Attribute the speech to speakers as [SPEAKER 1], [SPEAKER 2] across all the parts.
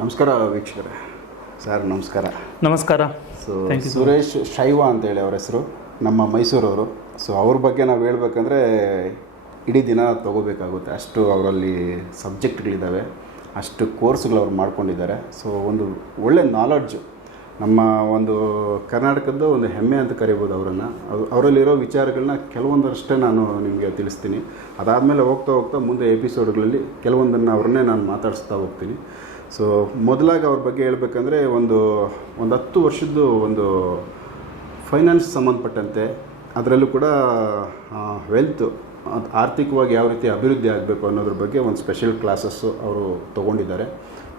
[SPEAKER 1] ನಮಸ್ಕಾರ ವೀಕ್ಷಕರೇ. ಸರ್ ನಮಸ್ಕಾರ.
[SPEAKER 2] ನಮಸ್ಕಾರ.
[SPEAKER 1] ಸೊ ಸುರೇಶ್ ಶೈವ ಅಂತೇಳಿ ಅವ್ರ ಹೆಸರು ನಮ್ಮ ಮೈಸೂರವರು. ಸೊ ಅವ್ರ ಬಗ್ಗೆ ನಾವು ಹೇಳ್ಬೇಕಂದ್ರೆ ಇಡೀ ದಿನ ತಗೋಬೇಕಾಗುತ್ತೆ. ಅಷ್ಟು ಅವರಲ್ಲಿ ಸಬ್ಜೆಕ್ಟ್ಗಳಿದ್ದಾವೆ ಅಷ್ಟು ಕೋರ್ಸ್ಗಳು ಅವ್ರು ಮಾಡ್ಕೊಂಡಿದ್ದಾರೆ. ಸೊ ಒಂದು ಒಳ್ಳೆ ನಾಲೆಡ್ಜು ನಮ್ಮ ಒಂದು ಕರ್ನಾಟಕದ ಒಂದು ಹೆಮ್ಮೆ ಅಂತ ಕರಿಬೋದು ಅವರನ್ನು. ಅವರಲ್ಲಿರೋ ವಿಚಾರಗಳನ್ನ ಕೆಲವೊಂದರಷ್ಟೇ ನಾನು ನಿಮಗೆ ತಿಳಿಸ್ತೀನಿ. ಅದಾದಮೇಲೆ ಹೋಗ್ತಾ ಹೋಗ್ತಾ ಮುಂದೆ ಎಪಿಸೋಡ್ಗಳಲ್ಲಿ ಕೆಲವೊಂದನ್ನು ಅವ್ರನ್ನೇ ನಾನು ಮಾತಾಡಿಸ್ತಾ ಹೋಗ್ತೀನಿ. ಸೊ ಮೊದಲಾಗಿ ಅವ್ರ ಬಗ್ಗೆ ಹೇಳ್ಬೇಕಂದ್ರೆ ಒಂದು ಒಂದು ಹತ್ತು ವರ್ಷದ್ದು ಒಂದು ಫೈನಾನ್ಸ್ ಸಂಬಂಧಪಟ್ಟಂತೆ ಅದರಲ್ಲೂ ಕೂಡ ವೆಲ್ತ್ ಆರ್ಥಿಕವಾಗಿ ಯಾವ ರೀತಿ ಅಭಿವೃದ್ಧಿ ಆಗಬೇಕು ಅನ್ನೋದ್ರ ಬಗ್ಗೆ ಒಂದು ಸ್ಪೆಷಲ್ ಕ್ಲಾಸಸ್ಸು ಅವರು ತೊಗೊಂಡಿದ್ದಾರೆ.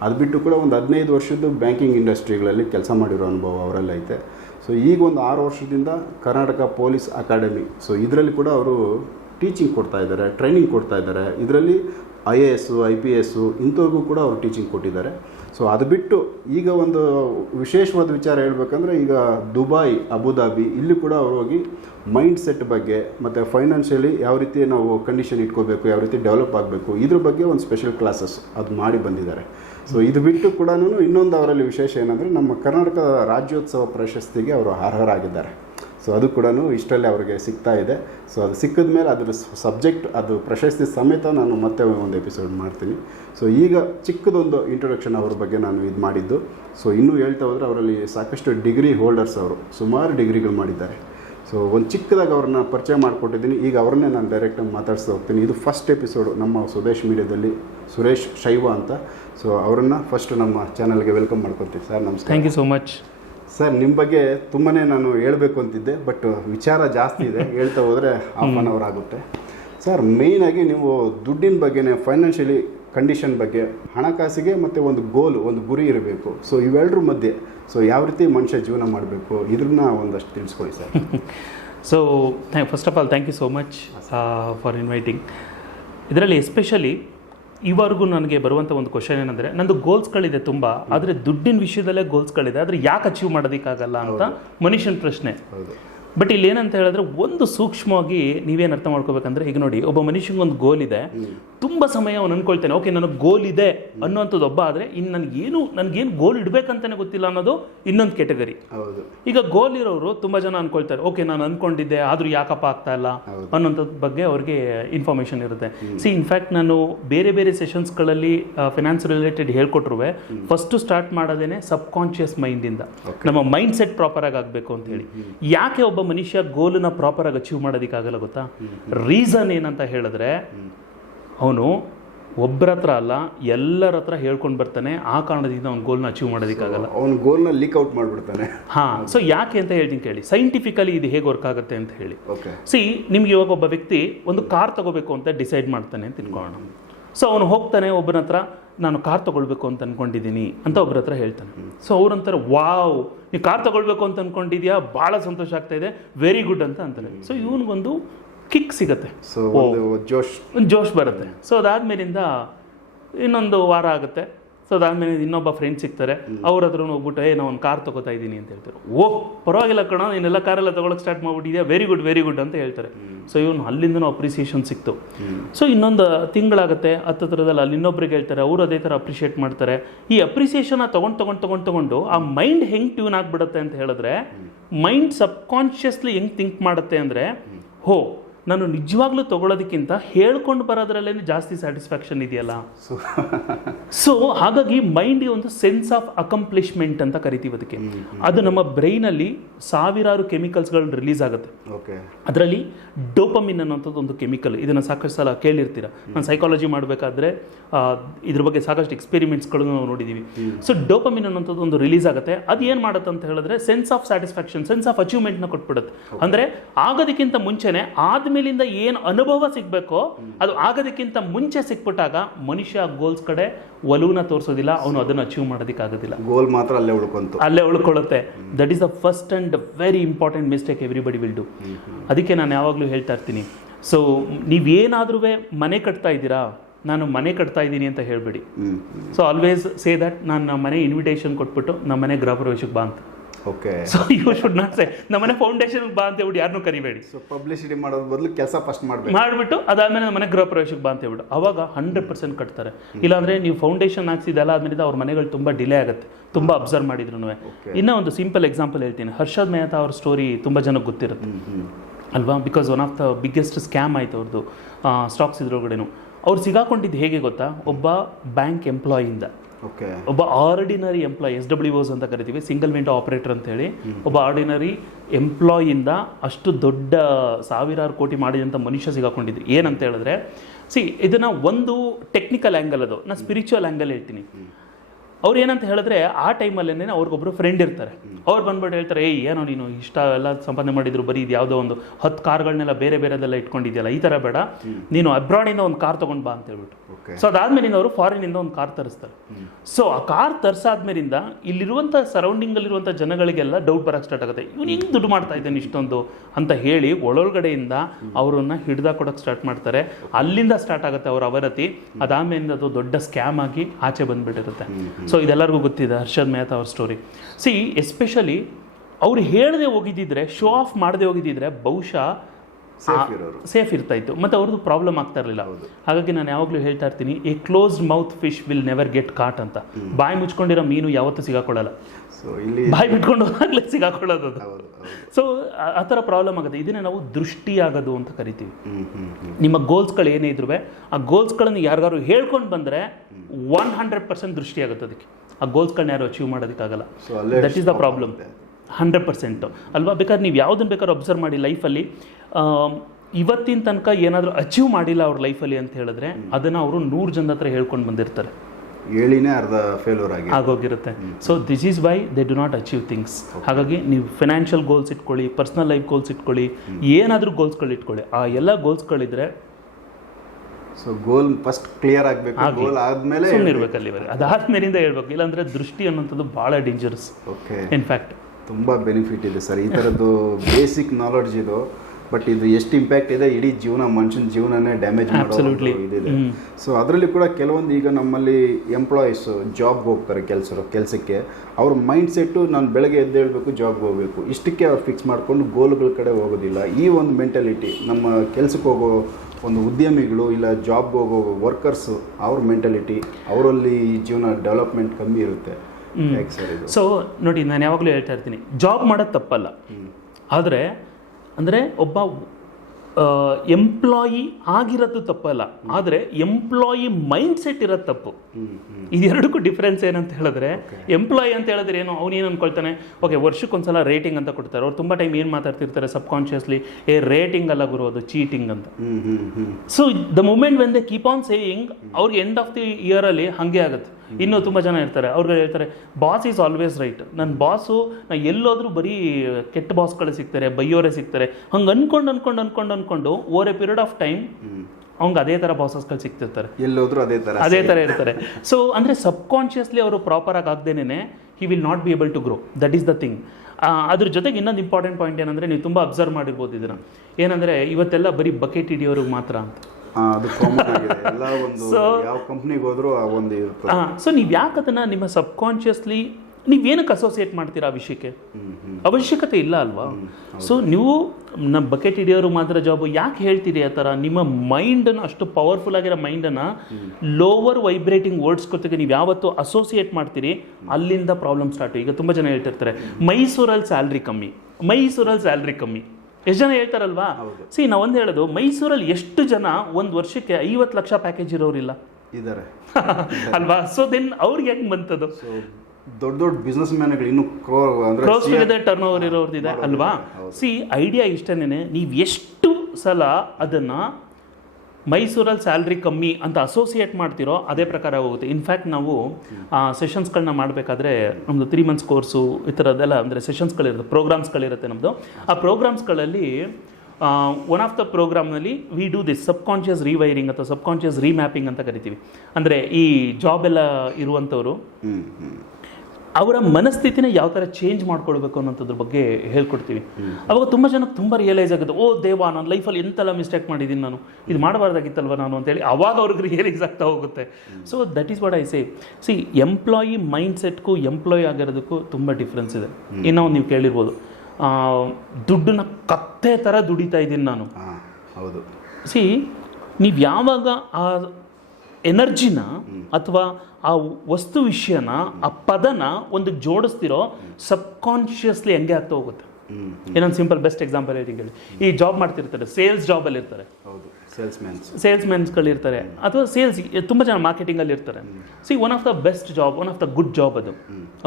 [SPEAKER 1] ಅದು ಬಿಟ್ಟು ಕೂಡ ಒಂದು ಹದಿನೈದು ವರ್ಷದ್ದು ಬ್ಯಾಂಕಿಂಗ್ ಇಂಡಸ್ಟ್ರಿಗಳಲ್ಲಿ ಕೆಲಸ ಮಾಡಿರೋ ಅನುಭವ ಅವರಲ್ಲೈತೆ ಸೊ ಈಗ ಒಂದು ಆರು ವರ್ಷದಿಂದ ಕರ್ನಾಟಕ ಪೊಲೀಸ್ ಅಕಾಡೆಮಿ. ಸೊ ಇದರಲ್ಲಿ ಕೂಡ ಅವರು ಟೀಚಿಂಗ್ ಕೊಡ್ತಾ ಇದ್ದಾರೆ ಟ್ರೈನಿಂಗ್ ಕೊಡ್ತಾ ಇದ್ದಾರೆ. ಇದರಲ್ಲಿ I A S I P S ಇಂಥವ್ರಿಗೂ ಕೂಡ ಅವರು ಟೀಚಿಂಗ್ ಕೊಟ್ಟಿದ್ದಾರೆ. ಸೊ ಅದು ಬಿಟ್ಟು ಈಗ ಒಂದು ವಿಶೇಷವಾದ ವಿಚಾರ ಹೇಳ್ಬೇಕಂದ್ರೆ ಈಗ ದುಬೈ ಅಬುದಾಬಿ ಇಲ್ಲಿ ಕೂಡ ಅವರು ಹೋಗಿ ಮೈಂಡ್ ಸೆಟ್ ಬಗ್ಗೆ ಮತ್ತು ಫೈನಾನ್ಷಿಯಲಿ ಯಾವ ರೀತಿ ನಾವು ಕಂಡೀಷನ್ ಇಟ್ಕೋಬೇಕು, ಯಾವ ರೀತಿ ಡೆವಲಪ್ ಆಗಬೇಕು, ಇದ್ರ ಬಗ್ಗೆ ಒಂದು ಸ್ಪೆಷಲ್ ಕ್ಲಾಸಸ್ ಅದು ಮಾಡಿ ಬಂದಿದ್ದಾರೆ. ಸೊ ಇದು ಬಿಟ್ಟು ಕೂಡ ಇನ್ನೊಂದು ಅವರಲ್ಲಿ ವಿಶೇಷ ಏನಂದರೆ ನಮ್ಮ ಕರ್ನಾಟಕ ರಾಜ್ಯೋತ್ಸವ ಪ್ರಶಸ್ತಿಗೆ ಅವರು ಅರ್ಹರಾಗಿದ್ದಾರೆ. ಸೊ ಅದು ಕೂಡ ಇಷ್ಟರಲ್ಲಿ ಅವರಿಗೆ ಸಿಗ್ತಾ ಇದೆ. ಸೊ ಅದು ಸಿಕ್ಕಿದ ಮೇಲೆ ಅದರ ಸಬ್ಜೆಕ್ಟ್ ಅದು ಪ್ರಶಸ್ತಿ ಸಮೇತ ನಾನು ಮತ್ತೆ ಒಂದು ಎಪಿಸೋಡ್ ಮಾಡ್ತೀನಿ. ಸೊ ಈಗ ಚಿಕ್ಕದೊಂದು ಇಂಟ್ರೊಡಕ್ಷನ್ ಅವ್ರ ಬಗ್ಗೆ ನಾನು ಇದು ಮಾಡಿದ್ದು. ಸೊ ಇನ್ನೂ ಹೇಳ್ತಾ ಹೋದರೆ ಅವರಲ್ಲಿ ಸಾಕಷ್ಟು ಡಿಗ್ರಿ ಹೋಲ್ಡರ್ಸ್ ಅವರು, ಸುಮಾರು ಡಿಗ್ರಿಗಳು ಮಾಡಿದ್ದಾರೆ. ಸೊ ಒಂದು ಚಿಕ್ಕದಾಗಿ ಅವ್ರನ್ನ ಪರಿಚಯ ಮಾಡಿಕೊಟ್ಟಿದ್ದೀನಿ. ಈಗ ಅವ್ರನ್ನೇ ನಾನು ಡೈರೆಕ್ಟಾಗಿ ಮಾತಾಡ್ಸ್ತಾ ಹೋಗ್ತೀನಿ. ಇದು ಫಸ್ಟ್ ಎಪಿಸೋಡು ನಮ್ಮ ಸುದೇಶ್ ಮೀಡಿಯಾದಲ್ಲಿ ಸುರೇಶ್ ಶೈವ ಅಂತ. ಸೊ ಅವರನ್ನು ಫಸ್ಟ್ ನಮ್ಮ ಚಾನಲ್ಗೆ ವೆಲ್ಕಮ್ ಮಾಡ್ಕೊತೀವಿ ಸರ್ ನಮಸ್ಕಾರ.
[SPEAKER 2] Thank you so much
[SPEAKER 1] sir ನಿಮ್ಮ ಬಗ್ಗೆ ತುಂಬಾ ನಾನು ಹೇಳಬೇಕು ಅಂತಿದ್ದೆ ಬಟ್ ವಿಚಾರ ಜಾಸ್ತಿ ಇದೆ. ಹೇಳ್ತಾ ಹೋದರೆ ಹಾಫ್ ಆನ್ ಅವರ್ ಆಗುತ್ತೆ. ಸರ್ ಮೇಯ್ನಾಗಿ ನೀವು ದುಡ್ಡಿನ ಬಗ್ಗೆನೇ ಫೈನಾನ್ಷಿಯಲಿ ಕಂಡೀಷನ್ ಬಗ್ಗೆ ಹಣಕಾಸಿಗೆ ಮತ್ತು ಒಂದು ಗೋಲು ಒಂದು ಗುರಿ ಇರಬೇಕು. ಸೊ ಇವೆರಡರ ಮಧ್ಯೆ ಸೊ ಯಾವ ರೀತಿ ಮನುಷ್ಯ ಜೀವನ ಮಾಡಬೇಕು? ಇದ್ರನ್ನ ಒಂದಷ್ಟು ತಿಳಿಸ್ಕೊಳ್ಳಿ sir.
[SPEAKER 2] So first of all thank you so much for inviting ಇದರಲ್ಲಿ ಎಸ್ಪೆಷಲಿ ಇವರೆಗೂ ನನಗೆ ಬರುವಂಥ ಒಂದು ಕ್ವಶನ್ ಏನಂದರೆ ನಂದು ಗೋಲ್ಸ್ಗಳಿದೆ ತುಂಬ ಆದರೆ ದುಡ್ಡಿನ ವಿಷಯದಲ್ಲೇ ಗೋಲ್ಸ್ಗಳಿದೆ ಆದರೆ ಯಾಕೆ ಅಚೀವ್ ಮಾಡೋದಕ್ಕಾಗಲ್ಲ ಅಂತ ಮನುಷ್ಯನ ಪ್ರಶ್ನೆ. ಬಟ್ ಇಲ್ಲಿ ಏನಂತ ಹೇಳಿದ್ರೆ ಒಂದು ಸೂಕ್ಷ್ಮವಾಗಿ ನೀವೇನು ಅರ್ಥ ಮಾಡ್ಕೋಬೇಕಂದ್ರೆ ಈಗ ನೋಡಿ ಒಬ್ಬ ಮನುಷ್ಯನಿಗೆ ಒಂದು ಗೋಲ್ ಇದೆ ತುಂಬ ಸಮಯ ಅವನು ಅನ್ಕೊಳ್ತಾನೆ ಓಕೆ ನನಗೆ ಗೋಲ್ ಇದೆ ಅನ್ನೋಂಥದ್ದು ಒಬ್ಬ ಆದರೆ ಇನ್ನು ನನಗೇನು ನನಗೇನು ಗೋಲ್ ಇಡಬೇಕಂತಾನೆ ಗೊತ್ತಿಲ್ಲ ಅನ್ನೋದು ಇನ್ನೊಂದು ಕೆಟಗರಿ ಈಗ ಗೋಲ್ ಇರೋರು ತುಂಬ ಜನ ಅನ್ಕೊಳ್ತಾರೆ ಓಕೆ ನಾನು ಅನ್ಕೊಂಡಿದ್ದೆ ಆದರೂ ಯಾಕಪ್ಪ ಆಗ್ತಾ ಇಲ್ಲ. ಅನ್ನೋಂಥದ್ದು ಬಗ್ಗೆ ಅವ್ರಿಗೆ ಇನ್ಫಾರ್ಮೇಷನ್ ಇರುತ್ತೆ. ಸಿ ಇನ್ಫ್ಯಾಕ್ಟ್ ನಾನು ಬೇರೆ ಬೇರೆ ಸೆಷನ್ಸ್ಗಳಲ್ಲಿ ಫಿನಾನ್ಸ್ ರಿಲೇಟೆಡ್ ಹೇಳ್ಕೊಟ್ರುವೆ. ಫಸ್ಟು ಸ್ಟಾರ್ಟ್ ಮಾಡೋದೇನೆ ಸಬ್ ಕಾನ್ಷಿಯಸ್ ಮೈಂಡಿಂದ ನಮ್ಮ ಮೈಂಡ್ ಸೆಟ್ ಪ್ರಾಪರ್ ಆಗಿ ಆಗಬೇಕು ಅಂತ ಹೇಳಿ. ಯಾಕೆ ಒಬ್ಬ ಮನುಷ್ಯ ಗೋಲನ್ನ ಪ್ರಾಪರ್ ಆಗಿ ಅಚೀವ್ ಮಾಡೋದಕ್ಕಾಗಲ್ಲ ಗೊತ್ತಾ? ರೀಸನ್ ಏನಂತ ಹೇಳಿದ್ರೆ ಅವನು ಒಬ್ಬರ ಹತ್ರ ಅಲ್ಲ ಎಲ್ಲರ ಹತ್ರ ಹೇಳ್ಕೊಂಡು ಬರ್ತಾನೆ ಆ ಕಾರಣದಿಂದ ಅವ್ನ ಗೋಲ್ನ ಅಚೀವ್ ಮಾಡೋದಕ್ಕಾಗಲ್ಲ.
[SPEAKER 1] ಅವ್ನು ಗೋಲ್ನ ಲೀಕ್ ಔಟ್ ಮಾಡಿಬಿಡ್ತಾನೆ.
[SPEAKER 2] ಹಾಂ ಸೊ ಯಾಕೆ ಅಂತ ಹೇಳ್ತೀನಿ ಕೇಳಿ. ಸೈಂಟಿಫಿಕಲಿ ಇದು ಹೇಗೆ ವರ್ಕ್ ಆಗುತ್ತೆ ಅಂತ ಹೇಳಿ.
[SPEAKER 1] ಓಕೆ
[SPEAKER 2] ಸಿ ನಿಮ್ಗೆ ಇವಾಗ ಒಬ್ಬ ವ್ಯಕ್ತಿ ಒಂದು ಕಾರ್ ತಗೋಬೇಕು ಅಂತ ಡಿಸೈಡ್ ಮಾಡ್ತಾನೆ ಅಂತ ತಿಳ್ಕೊಳ್ಳೋಣ. ಸೊ ಅವನು ಹೋಗ್ತಾನೆ ಒಬ್ಬನ ಹತ್ರ ನಾನು ಕಾರ್ ತಗೊಳ್ಬೇಕು ಅಂತ ಅನ್ಕೊಂಡಿದ್ದೀನಿ ಅಂತ ಒಬ್ಬರ ಹತ್ರ ಹೇಳ್ತಾನೆ. ಸೊ ಅವ್ರಂತಾರೆ ವಾವ್ ನೀವು ಕಾರ್ ತಗೊಳ್ಬೇಕು ಅಂತ ಅನ್ಕೊಂಡಿದ್ಯಾ? ಭಾಳ ಸಂತೋಷ ಆಗ್ತಾ ಇದೆ. ವೆರಿ ಗುಡ್ ಅಂತ ಅಂತಾರೆ. ಸೊ ಇವನಿಗೊಂದು ಕಿಕ್ ಸಿಗತ್ತೆ.
[SPEAKER 1] ಜೋಶ್.
[SPEAKER 2] ಒಂದು ಜೋಶ್ ಬರುತ್ತೆ. ಸೊ ಅದಾದ್ಮೇಲಿಂದ ಇನ್ನೊಂದು ವಾರ ಆಗುತ್ತೆ. ಸೊ ಅದಾದ್ಮೇಲೆ ಇನ್ನೊಬ್ಬ ಫ್ರೆಂಡ್ ಸಿಗ್ತಾರೆ. ಅವ್ರ ಹತ್ರ ಹೋಗ್ಬಿಟ್ಟು ಏ ನಾನು ಒಂದು ಕಾರ್ ತಗೋತಾ ಇದ್ದೀನಿ ಅಂತ ಹೇಳ್ತಾರೆ. ಓಹ್ ಪರವಾಗಿಲ್ಲ ಕಣ ನೀನೆಲ್ಲ ಕಾರೆಲ್ಲ ತಗೊಳಕ್ಕೆ ಸ್ಟಾರ್ಟ್ ಮಾಡಿಬಿಟ್ಟಿದ್ಯಾ? ವೆರಿ ಗುಡ್ ವೆರಿ ಗುಡ್ ಅಂತ ಹೇಳ್ತಾರೆ. ಸೊ ಇವನು ಅಲ್ಲಿಂದನೂ ಅಪ್ರಿಸಿಯೇಷನ್ ಸಿಕ್ತು. ಸೊ ಇನ್ನೊಂದು ತಿಂಗಳಾಗುತ್ತೆ ಹತ್ತತ್ರದಲ್ಲಿ ಅಲ್ಲಿ ಇನ್ನೊಬ್ರಿಗೆ ಹೇಳ್ತಾರೆ ಅವರು ಅದೇ ಥರ ಅಪ್ರಿಷಿಯೇಟ್ ಮಾಡ್ತಾರೆ. ಈ ಅಪ್ರಿಸಿಯೇಷನ್ ತೊಗೊಂಡು ತೊಗೊಂಡು ತೊಗೊಂಡು ತೊಗೊಂಡು ಆ ಮೈಂಡ್ ಹೆಂಗ್ ಟ್ಯೂನ್ ಆಗಿಬಿಡುತ್ತೆ ಅಂತ ಹೇಳಿದ್ರೆ ಮೈಂಡ್ ಸಬ್ಕಾನ್ಷಿಯಸ್ಲಿ ಹೆಂಗೆ ಥಿಂಕ್ ಮಾಡುತ್ತೆ ಅಂದರೆ ಹೋ ನಾನು ನಿಜವಾಗ್ಲೂ ತಗೊಳ್ಳೋದಕ್ಕಿಂತ ಹೇಳ್ಕೊಂಡು ಬರೋದ್ರಲ್ಲೇ ಜಾಸ್ತಿ ಸ್ಯಾಟಿಸ್ಫ್ಯಾಕ್ಷನ್ ಇದೆಯಲ್ಲ?
[SPEAKER 1] ಸೊ
[SPEAKER 2] ಹಾಗಾಗಿ ಮೈಂಡ್ಗೆ ಒಂದು ಸೆನ್ಸ್ ಆಫ್ ಅಕಂಪ್ಲಿಷ್ಮೆಂಟ್ ಅಂತ ಕರಿತೀವಿ ಅದಕ್ಕೆ. ಅದು ನಮ್ಮ ಬ್ರೈನಲ್ಲಿ ಸಾವಿರಾರು ಕೆಮಿಕಲ್ಸ್ಗಳು ರಿಲೀಸ್ ಆಗುತ್ತೆ.
[SPEAKER 1] ಓಕೆ
[SPEAKER 2] ಅದರಲ್ಲಿ ಡೋಪಮಿನ್ ಅನ್ನೋಂಥದ್ದು ಒಂದು ಕೆಮಿಕಲ್ ಇದನ್ನು ಸಾಕಷ್ಟು ಸಲ ಕೇಳಿರ್ತೀರ. ನಾನು ಸೈಕಾಲಜಿ ಮಾಡಬೇಕಾದ್ರೆ ಇದ್ರ ಬಗ್ಗೆ ಸಾಕಷ್ಟು ಎಕ್ಸ್ಪೆರಿಮೆಂಟ್ಸ್ಗಳನ್ನು ನಾವು ನೋಡಿದ್ದೀವಿ ಸೊ ಡೋಪಮಿನ್ ಅನ್ನೋಂಥದ್ದು ಒಂದು ರಿಲೀಸ್ ಆಗುತ್ತೆ. ಅದು ಏನು ಮಾಡುತ್ತೆ ಅಂತ ಹೇಳಿದ್ರೆ sense of satisfaction sense of ಅಚೀವ್ಮೆಂಟ್ನ ಕೊಟ್ಬಿಡುತ್ತೆ. ಅಂದರೆ ಆಗೋದಕ್ಕಿಂತ ಮುಂಚೆನೆ ಆದ್ಮೇಲಿಂದ ಏನು ಅನುಭವ ಸಿಗಬೇಕೋ ಅದು ಆಗೋದಕ್ಕಿಂತ ಮುಂಚೆ ಸಿಕ್ಬಿಟ್ಟಾಗ ಮನುಷ್ಯ ಗೋಲ್ಸ್ ಕಡೆ ಒಲುವನ್ನ ತೋರಿಸೋದಿಲ್ಲ ಅವನು ಅದನ್ನು ಅಚೀವ್ ಮಾಡೋದಕ್ಕಾಗೋದಿಲ್ಲ.
[SPEAKER 1] ಗೋಲ್ ಮಾತ್ರ ಅಲ್ಲೇ ಉಳ್ಕೊಂತು.
[SPEAKER 2] ಅಲ್ಲೇ ಉಳ್ಕೊಳ್ಳುತ್ತೆ. That is the first and very important mistake everybody will do ಅದಕ್ಕೆ ನಾನು ಯಾವಾಗಲೂ ಹೇಳ್ತಾ ಇರ್ತೀನಿ. ಸೊ ನೀವೇನಾದ್ರೂ ಮನೆ ಕಟ್ತಾ ಇದ್ದೀರಾ? ನಾನು ಮನೆ ಕಟ್ತಾ ಇದ್ದೀನಿ ಅಂತ ಹೇಳಬೇಡಿ. ಸೊ ಆಲ್ವೇಸ್ ಸೇ ದಟ್ ನಾನು ನಮ್ಮ ಮನೆ ಇನ್ವಿಟೇಷನ್ ಕೊಟ್ಬಿಟ್ಟು ನಮ್ಮ ಮನೆ ಗೃಹ ಪ್ರವೇಶಕ್ಕೆ ಬಾ ಅಂತ.
[SPEAKER 1] Okay
[SPEAKER 2] so you should not say ನಮ್ಮನೆ ಫೌಂಡೇಶನ್ ಬಾ ಅಂತ ಹೇಳ್ಬಿಟ್ಟು ಯಾರನ್ನೂ ಕರಿಬೇಡಿ.
[SPEAKER 1] ಸೊ ಪಬ್ಲಿಸಿಟಿ ಮಾಡೋದ್ ಬದಲು ಕೆಲಸ ಫಸ್ಟ್ ಮಾಡ್ಬೇಕು.
[SPEAKER 2] ಮಾಡಿಬಿಟ್ಟು ಅದಾದಮೇಲೆ ನಮ್ಮ ಮನೆ ಗೃಹ ಪ್ರವೇಶಕ್ಕೆ ಬಾ ಅಂತ ಹೇಳ್ಬಿಟ್ಟು ಅವಾಗ ಹಂಡ್ರೆಡ್ ಪರ್ಸೆಂಟ್ ಕಟ್ತಾರೆ. ಇಲ್ಲಾಂದ್ರೆ ನೀವು ಫೌಂಡೇಶನ್ ಹಾಕ್ಸಿದ್ದೆಲ್ಲ ಆದ್ಮೇಲೆ ಅವ್ರ ಮನೆಗಳು ತುಂಬ ಡಿಲೇ ಆಗುತ್ತೆ. ತುಂಬ ಅಬ್ಸರ್ವ್ ಮಾಡಿದ್ರು. ಇನ್ನೂ ಒಂದು ಸಿಂಪಲ್ ಎಕ್ಸಾಂಪಲ್ ಹೇಳ್ತೀನಿ. ಹರ್ಷದ್ ಮೆಹತಾ ಅವ್ರ ಸ್ಟೋರಿ ತುಂಬ ಜನಕ್ಕೆ ಗೊತ್ತಿರುತ್ತೆ. ಅಲ್ವಾ? Because one of the biggest scam ಆಯ್ತು ಅವ್ರದ್ದು ಸ್ಟಾಕ್ಸ್ ಇದ್ರೊಳಗಡೆನು. ಅವ್ರು ಸಿಗಾಕೊಂಡಿದ್ದು ಹೇಗೆ ಗೊತ್ತಾ? ಒಬ್ಬ ಬ್ಯಾಂಕ್
[SPEAKER 1] ಎಂಪ್ಲಾಯಿಂದ
[SPEAKER 2] ಒಬ್ಬ ordinary employee S W Os ಅಂತ ಕರಿತೀವಿ ಸಿಂಗಲ್ ವಿಂಡೋ ಆಪರೇಟರ್ ಅಂತ ಹೇಳಿ ಒಬ್ಬ ಆರ್ಡಿನರಿ ಎಂಪ್ಲಾಯಿಂದ ಅಷ್ಟು ದೊಡ್ಡ ಸಾವಿರಾರು ಕೋಟಿ ಮಾಡಿದಂಥ ಮನುಷ್ಯ ಸಿಗಾಕೊಂಡಿದ್ದು ಏನಂತ ಹೇಳಿದ್ರೆ ಸಿ ಇದನ್ನು ಒಂದು ಟೆಕ್ನಿಕಲ್ ಆ್ಯಂಗಲ್ ಅದು. ನಾನು ಸ್ಪಿರಿಚುವಲ್ ಆ್ಯಂಗಲ್ ಹೇಳ್ತೀನಿ. ಅವ್ರು ಏನಂತ ಹೇಳಿದ್ರೆ ಆ ಟೈಮಲ್ಲೇ ಅವ್ರಿಗೊಬ್ರು ಫ್ರೆಂಡ್ ಇರ್ತಾರೆ. ಅವ್ರು ಬಂದ್ಬಿಟ್ಟು ಹೇಳ್ತಾರೆ ಏಯ್ ಏನೋ ನೀನು ಇಷ್ಟ ಎಲ್ಲ ಸಂಪಾದನೆ ಮಾಡಿದ್ರು ಬರೀ ಇದು ಯಾವುದೋ ಒಂದು ಹತ್ತು ಕಾರ್ಗಳನ್ನೆಲ್ಲ ಬೇರೆ ಬೇರೆದೆಲ್ಲ ಇಟ್ಕೊಂಡಿದ್ಯಲ್ಲ ಈ ಥರ ಬೇಡ. ನೀನು ಅಬ್ರಾಡಿಂದ ಒಂದು ಕಾರ್ ತೊಗೊಂಡು ಬಾ ಅಂತ ಹೇಳ್ಬಿಟ್ಟು
[SPEAKER 1] ಓಕೆ
[SPEAKER 2] ಸೊ ಅದಾದ್ಮೇಲಿಂದ ಅವರು ಫಾರಿನಿಂದ ಒಂದು ಕಾರ್ ತರಿಸ್ತಾರೆ. ಸೊ ಆ ಕಾರ್ ತರಿಸಾದ್ಮೇಲಿಂದ ಇಲ್ಲಿರುವಂಥ ಸರೌಂಡಿಂಗಲ್ಲಿರುವಂಥ ಜನಗಳಿಗೆಲ್ಲ ಡೌಟ್ ಬರಕ್ಕೆ ಸ್ಟಾರ್ಟ್ ಆಗುತ್ತೆ. ಇವನು ಹಿಂಗೆ ದುಡ್ಡು ಮಾಡ್ತಾ ಇದ್ದಾನೆ ಇಷ್ಟೊಂದು ಅಂತ ಹೇಳಿ ಒಳೊಳಗಡೆಯಿಂದ ಅವರನ್ನ ಹಿಡ್ದಾ ಕೊಡಕ್ಕೆ ಸ್ಟಾರ್ಟ್ ಮಾಡ್ತಾರೆ. ಅಲ್ಲಿಂದ ಸ್ಟಾರ್ಟ್ ಆಗುತ್ತೆ ಅವರ ಅವರತಿ. ಅದಾದ್ಮೇಲಿಂದ ಅದು ದೊಡ್ಡ ಸ್ಕ್ಯಾಮ್ ಆಗಿ ಆಚೆ ಬಂದ್ಬಿಟ್ಟಿರುತ್ತೆ. ಸೊ ಇದೆಲ್ಲರಿಗೂ ಗೊತ್ತಿದೆ ಹರ್ಷದ್ ಮೆಹ್ತಾ ಅವ್ರ ಸ್ಟೋರಿ ಸಿ ಎಸ್ಪೆಷಲಿ ಅವ್ರು ಹೇಳದೆ ಹೋಗಿದ್ದಿದ್ರೆ ಶೋ ಆಫ್ ಮಾಡದೆ ಹೋಗಿದ್ದಿದ್ರೆ ಬಹುಶಃ
[SPEAKER 1] ಸೇಫ್
[SPEAKER 2] ಇರ್ತಾ ಇತ್ತು. ಮತ್ತೆ ಅವ್ರದ್ದು ಪ್ರಾಬ್ಲಮ್ ಆಗ್ತಾ ಇರಲಿಲ್ಲ. ಹಾಗಾಗಿ ನಾನು ಯಾವಾಗಲೂ ಹೇಳ್ತಾ ಇರ್ತೀನಿ a closed mouth fish will never get caught ಅಂತ. ಬಾಯಿ ಮುಚ್ಕೊಂಡಿರೋ ಮೀನು ಯಾವತ್ತೂ ಸಿಗಾಕೊಳ್ಳಲ್ಲ.
[SPEAKER 1] ಸೊ ಇಲ್ಲಿ
[SPEAKER 2] ಬಾಯಿ ಬಿಟ್ಕೊಂಡು ಹೋದಾಗಲೇ ಸಿಗಾಕೊಳ್ಳೋದು ಸೊ ಆ ಥರ ಪ್ರಾಬ್ಲಮ್ ಆಗುತ್ತೆ. ಇದನ್ನೇ ನಾವು ದೃಷ್ಟಿ ಆಗೋದು ಅಂತ ಕರಿತೀವಿ. ನಿಮ್ಮ ಗೋಲ್ಸ್ಗಳು ಏನೇ ಇದ್ರೂ ಆ ಗೋಲ್ಸ್ಗಳನ್ನು ಯಾರಿಗಾರು ಹೇಳ್ಕೊಂಡು ಬಂದರೆ ಒನ್ ಹಂಡ್ರೆಡ್ ಪರ್ಸೆಂಟ್ ದೃಷ್ಟಿ ಆಗುತ್ತೆ ಅದಕ್ಕೆ. ಆ ಗೋಲ್ಸ್ಗಳನ್ನ ಯಾರು achieve ಮಾಡೋದಕ್ಕಾಗಲ್ಲ. That is the problem hundred percent. ಅಲ್ವಾ? ಬೇಕಾದ್ರೆ ನೀವು ಯಾವುದನ್ನು ಬೇಕಾದ್ರೂ ಅಬ್ಸರ್ವ್ ಮಾಡಿ ಲೈಫಲ್ಲಿ. ಇವತ್ತಿನ ತನಕ ಏನಾದರೂ ಅಚೀವ್ ಮಾಡಿಲ್ಲ ಅವ್ರ ಲೈಫಲ್ಲಿ ಅಂತ ಹೇಳಿದ್ರೆ ಅದನ್ನು ಅವರು ನೂರು ಜನದ ಹತ್ರ ಹೇಳ್ಕೊಂಡು ಬಂದಿರ್ತಾರೆ.
[SPEAKER 1] ಹೇಳಿನೇ ಅರ್ಧ ಫೇಲ್ಯೂರ್ ಆಗಿ
[SPEAKER 2] ಆಗೋಗಿರುತ್ತೆ. So this is why they do not achieve things ಹಾಗಾಗಿ ನೀವು ಫಿನಾನ್ಷಿಯಲ್ ಗೋಲ್ಸ್ ಇಟ್ಕೊಳ್ಳಿ ಪರ್ಸ್ನಲ್ ಲೈಫ್ ಗೋಲ್ಸ್ ಇಟ್ಕೊಳ್ಳಿ ಏನಾದರೂ ಗೋಲ್ಸ್ಗಳು ಇಟ್ಕೊಳ್ಳಿ. ಆ ಎಲ್ಲ ಗೋಲ್ಸ್ಗಳಿದ್ರೆ
[SPEAKER 1] ಸೊ ಗೋಲ್ ಫಸ್ಟ್ ಕ್ಲಿಯರ್ ಆಗಬೇಕು. ಗೋಲ್ ಆದಮೇಲೆ
[SPEAKER 2] ಸುಮ್ಮನೆ ಇರ್ಬೇಕು ಅಲ್ಲಿವರೆಗೆ ಅದಾದ್ಮೇಲಿಂದ ಹೇಳ್ಬೇಕು. ಇಲ್ಲಾಂದ್ರೆ ದೃಷ್ಟಿ ಅನ್ನೋಂಥದ್ದು ಭಾಳ ಡೇಂಜರಸ್
[SPEAKER 1] ಓಕೆ
[SPEAKER 2] ಇನ್ಫ್ಯಾಕ್ಟ್
[SPEAKER 1] ತುಂಬ ಬೆನಿಫಿಟ್ ಇದೆ ಸರ್. ಈ ಥರದ್ದು ಬೇಸಿಕ್ ನಾಲೆಡ್ಜ್ ಇದು. ಬಟ್ ಇದು ಎಷ್ಟು ಇಂಪ್ಯಾಕ್ಟ್ ಇದೆ? ಇಡೀ ಜೀವನ ಮನುಷ್ಯನ ಜೀವನನೇ ಡ್ಯಾಮೇಜ್ ಮಾಡೋದು. ಇದಿದೆ. ಸೊ ಅದರಲ್ಲಿ ಕೂಡ ಕೆಲವೊಂದು ಈಗ ನಮ್ಮಲ್ಲಿ ಎಂಪ್ಲಾಯೀಸ್ ಜಾಬ್ಗೆ ಹೋಗ್ತಾರೆ ಕೆಲಸರು ಕೆಲಸಕ್ಕೆ. ಅವ್ರ ಮೈಂಡ್ ಸೆಟ್ಟು ನಾನು ಬೆಳಗ್ಗೆ ಎದ್ದೇಳಬೇಕು ಜಾಬ್ಗೆ ಹೋಗಬೇಕು. ಇಷ್ಟಕ್ಕೆ ಅವ್ರು ಫಿಕ್ಸ್ ಮಾಡಿಕೊಂಡು ಗೋಲ್ಗಳ ಕಡೆ ಹೋಗೋದಿಲ್ಲ. ಈ ಒಂದು ಮೆಂಟಾಲಿಟಿ ನಮ್ಮ ಕೆಲಸಕ್ಕೆ ಹೋಗೋ ಒಂದು ಉದ್ಯಮಿಗಳು ಇಲ್ಲ ಜಾಬ್ಗೆ ಹೋಗೋ ವರ್ಕರ್ಸು ಅವ್ರ ಮೆಂಟಾಲಿಟಿ ಅವರಲ್ಲಿ ಜೀವನ ಡೆವಲಪ್ಮೆಂಟ್ ಕಮ್ಮಿ ಇರುತ್ತೆ.
[SPEAKER 2] ಸೊ ನೋಡಿ ನಾನು ಯಾವಾಗಲೂ ಹೇಳ್ತಾ ಇರ್ತೀನಿ. ಜಾಬ್ ಮಾಡೋದು ತಪ್ಪಲ್ಲ. ಆದರೆ ಅಂದರೆ ಒಬ್ಬ ಎಂಪ್ಲಾಯಿ ಆಗಿರೋದು ತಪ್ಪಲ್ಲ. ಆದರೆ ಎಂಪ್ಲಾಯಿ ಮೈಂಡ್ ಸೆಟ್ ಇರೋದು ತಪ್ಪು. ಇದೆರಡಕ್ಕೂ ಡಿಫ್ರೆನ್ಸ್ ಏನಂತ ಹೇಳಿದ್ರೆ ಎಂಪ್ಲಾಯಿ ಅಂತ ಹೇಳಿದ್ರೆ ಏನು ಅವ್ನು ಏನು ಅನ್ಕೊಳ್ತಾನೆ ಓಕೆ ವರ್ಷಕ್ಕೊಂದ್ಸಲ ರೇಟಿಂಗ್ ಅಂತ ಕೊಡ್ತಾರೆ. ಅವ್ರು ತುಂಬ ಟೈಮ್ ಏನು ಮಾತಾಡ್ತಿರ್ತಾರೆ? ಸಬ್ ಕಾನ್ಷಿಯಸ್ಲಿ ಏ ರೇಟಿಂಗ್ ಅಲ್ಲ ಗುರು ಅದು ಚೀಟಿಂಗ್ ಅಂತ. So the moment when they keep on saying ಅವ್ರಿಗೆ ಎಂಡ್ ಆಫ್ ದಿ ಇಯರಲ್ಲಿ ಹಾಗೆ ಆಗುತ್ತೆ. ಇನ್ನೂ ತುಂಬ ಜನ ಇರ್ತಾರೆ. ಅವ್ರಿಗೆ ಹೇಳ್ತಾರೆ ಬಾಸ್ ಈಸ್ ಆಲ್ವೇಸ್ ರೈಟ್ ನನ್ನ ಬಾಸು ನಾ ಎಲ್ಲೋದ್ರೂ ಬರೀ ಕೆಟ್ಟ ಬಾಸ್ಗಳು ಸಿಗ್ತಾರೆ ಬೈಯೋರೇ ಸಿಗ್ತಾರೆ. ಹಂಗೆ ಅನ್ಕೊಂಡು ಅನ್ಕೊಂಡು ಅನ್ಕೊಂಡು ಅನ್ಕೊಂಡು over a period of time ಅವ್ನಿಗೆ ಅದೇ ಥರ ಬಾಸಸ್ಗಳು ಸಿಗ್ತಿರ್ತಾರೆ.
[SPEAKER 1] ಎಲ್ಲೋದ್ರೂ ಅದೇ ಥರ
[SPEAKER 2] ಅದೇ ಥರ ಇರ್ತಾರೆ. ಸೊ ಅಂದರೆ ಸಬ್ಕಾನ್ಷಿಯಸ್ಲಿ ಅವರು ಪ್ರಾಪರಾಗಿ ಆಗದೇನೆ he will not be able to grow that is the thing ಅದ್ರ ಜೊತೆಗೆ ಇನ್ನೊಂದು ಇಂಪಾರ್ಟೆಂಟ್ ಪಾಯಿಂಟ್ ಏನಂದರೆ ನೀವು ತುಂಬ ಅಬ್ಸರ್ವ್ ಮಾಡಿರ್ಬೋದು ಇದನ್ನು. ಏನಂದರೆ ಇವತ್ತೆಲ್ಲ ಬರೀ ಬಕೆಟ್ ಹಿಡಿಯೋರಿಗೆ ಮಾತ್ರ ಅಂತ. ಸೊ ನೀವು ಯಾಕೆ ಅದನ್ನು ನಿಮ್ಮ ಸಬ್ಕಾನ್ಷಿಯಸ್ಲಿ ನೀವೇನಕ್ಕೆ ಅಸೋಸಿಯೇಟ್ ಮಾಡ್ತೀರಾ ಆ ವಿಷಯಕ್ಕೆ? ಅವಶ್ಯಕತೆ ಇಲ್ಲ ಅಲ್ವಾ? ಸೊ ನೀವು ನಮ್ಮ ಬಕೆಟ್ ಹಿಡಿಯೋರು ಮಾತ್ರ ಜಾಬು ಯಾಕೆ ಹೇಳ್ತೀರಿ ಆ ಥರ? ನಿಮ್ಮ ಮೈಂಡನ್ನು ಅಷ್ಟು ಪವರ್ಫುಲ್ ಆಗಿರೋ ಮೈಂಡನ್ನು ಲೋವರ್ ವೈಬ್ರೇಟಿಂಗ್ ವರ್ಡ್ಸ್ ಕೊತ್ತಿಗೆ ನೀವು ಯಾವತ್ತು ಅಸೋಸಿಯೇಟ್ ಮಾಡ್ತೀರಿ ಅಲ್ಲಿಂದ ಪ್ರಾಬ್ಲಮ್ ಸ್ಟಾರ್ಟ್ ಈಗ ತುಂಬ ಜನ ಹೇಳ್ತಿರ್ತಾರೆ ಮೈಸೂರಲ್ಲಿ ಸ್ಯಾಲ್ರಿ ಕಮ್ಮಿ ಮೈಸೂರಲ್ಲಿ ಸ್ಯಾಲ್ರಿ ಕಮ್ಮಿ. ಎಷ್ಟು ಜನ ಹೇಳ್ತಾರಲ್ವಾ. ಸಿ ನಾವು ಒಂದು ಹೇಳೋದು ಮೈಸೂರಲ್ಲಿ ಎಷ್ಟು ಜನ ಒಂದು ವರ್ಷಕ್ಕೆ ಐವತ್ತು ಲಕ್ಷ ಪ್ಯಾಕೇಜ್ ಇರೋರಿಲ್ಲ?
[SPEAKER 1] ಇದ್ದಾರೆ
[SPEAKER 2] ಅಲ್ವಾ? ಸೊ ದೆನ್ ಅವ್ರಿಗೆ ಹೆಂಗೆ ಬಂತದು?
[SPEAKER 1] ದೊಡ್ಡ ದೊಡ್ಡ ಬಿಸ್ನೆಸ್ ಮ್ಯಾನ್ಗಳು ಇನ್ನು ಕ್ರೋ ಅಂದ್ರೆ
[SPEAKER 2] ಕ್ರೋಸ್ ಇದೆ ಟರ್ನ್ ಓವರ್ ಇರೋರ್ದಿದೆ ಅಲ್ವಾ? ಸಿ ಐಡಿಯಾ ಇಷ್ಟನೇ ನೀವು ಎಷ್ಟು ಸಲ ಅದನ್ನು ಮೈಸೂರಲ್ಲಿ ಸ್ಯಾಲ್ರಿ ಕಮ್ಮಿ ಅಂತ ಅಸೋಸಿಯೇಟ್ ಮಾಡ್ತಿರೋ ಅದೇ ಪ್ರಕಾರ ಹೋಗುತ್ತೆ. ಇನ್ಫ್ಯಾಕ್ಟ್ ನಾವು ಸೆಷನ್ಸ್ಗಳನ್ನ ಮಾಡಬೇಕಾದ್ರೆ ನಮ್ಮದು ತ್ರೀ ಮಂತ್ಸ್ ಕೋರ್ಸು ಈ ಥರದ್ದೆಲ್ಲ ಅಂದರೆ ಸೆಷನ್ಸ್ಗಳಿರುತ್ತೆ ಪ್ರೋಗ್ರಾಮ್ಸ್ಗಳಿರುತ್ತೆ ನಮ್ಮದು ಆ ಪ್ರೋಗ್ರಾಮ್ಸ್ಗಳಲ್ಲಿ one of the ಪ್ರೋಗ್ರಾಮ್ನಲ್ಲಿ we do this subconscious rewiring ಅಥವಾ ಸಬ್ ಕಾನ್ಷಿಯಸ್ ರೀಮ್ಯಾಪಿಂಗ್ ಅಂತ ಕರಿತೀವಿ. ಅಂದರೆ ಈ ಜಾಬ್ ಎಲ್ಲ ಇರುವಂಥವ್ರು ಅವರ ಮನಸ್ಥಿತಿನ ಯಾವ ಥರ ಚೇಂಜ್ ಮಾಡ್ಕೊಳ್ಬೇಕು ಅನ್ನೋಂಥದ್ರ ಬಗ್ಗೆ ಹೇಳ್ಕೊಡ್ತೀವಿ. ಅವಾಗ ತುಂಬ ಜನಕ್ಕೆ ತುಂಬ ರಿಯಲೈಸ್ ಆಗುತ್ತೆ ಓ ದೇವಾ ನಾನು ಲೈಫಲ್ಲಿ ಎಂತೆಲ್ಲ ಮಿಸ್ಟೇಕ್ ಮಾಡಿದ್ದೀನಿ ನಾನು. ಇದು ಮಾಡಬಾರ್ದಾಗಿತ್ತಲ್ವ ನಾನು ಅಂತೇಳಿ ಅವಾಗ ಅವ್ರಿಗೆ ರಿಯಲೈಸ್ ಆಗ್ತಾ ಹೋಗುತ್ತೆ. So that is what I say see employee mind ಸೆಟ್ಗೂ employee ಆಗಿರೋದಕ್ಕೂ ತುಂಬ ಡಿಫ್ರೆನ್ಸ್ ಇದೆ. ಏನೋ ಒಂದು ನೀವು ಕೇಳಿರ್ಬೋದು. ದುಡ್ಡನ್ನ ಕತ್ತೆ ಥರ ದುಡಿತಾ ಇದ್ದೀನಿ ನಾನು.
[SPEAKER 1] ಹೌದು.
[SPEAKER 2] ಸಿ ನೀವು ಯಾವಾಗ ಆ ಎನರ್ಜಿನ ಅಥವಾ ಆ ವಸ್ತು ವಿಷಯನ ಆ ಪದನ ಒಂದು ಜೋಡಿಸ್ತಿರೋ ಸಬ್ಕಾನ್ಷಿಯಸ್ಲಿ ಹೆಂಗೆ ಆಗ್ತಾ ಹೋಗುತ್ತೆ. ಇನ್ನೊಂದು ಸಿಂಪಲ್ ಬೆಸ್ಟ್ ಎಕ್ಸಾಂಪಲ್ ಹೇಳ್ತೀನಿ ಕೇಳಿ. ಈ ಜಾಬ್ ಮಾಡ್ತಿರ್ತಾರೆ ಸೇಲ್ಸ್ ಜಾಬಲ್ಲಿ ಇರ್ತಾರೆ.
[SPEAKER 1] ಹೌದು ಸೇಲ್ಸ್ ಮ್ಯಾನ್ಸ್
[SPEAKER 2] ಸೇಲ್ಸ್ ಮ್ಯಾನ್ಸ್ಗಳಿರ್ತಾರೆ ಅಥವಾ ಸೇಲ್ಸ್ ತುಂಬ ಜನ ಮಾರ್ಕೆಟಿಂಗಲ್ಲಿ ಇರ್ತಾರೆ. See one of the best job one of the good job ಅದು.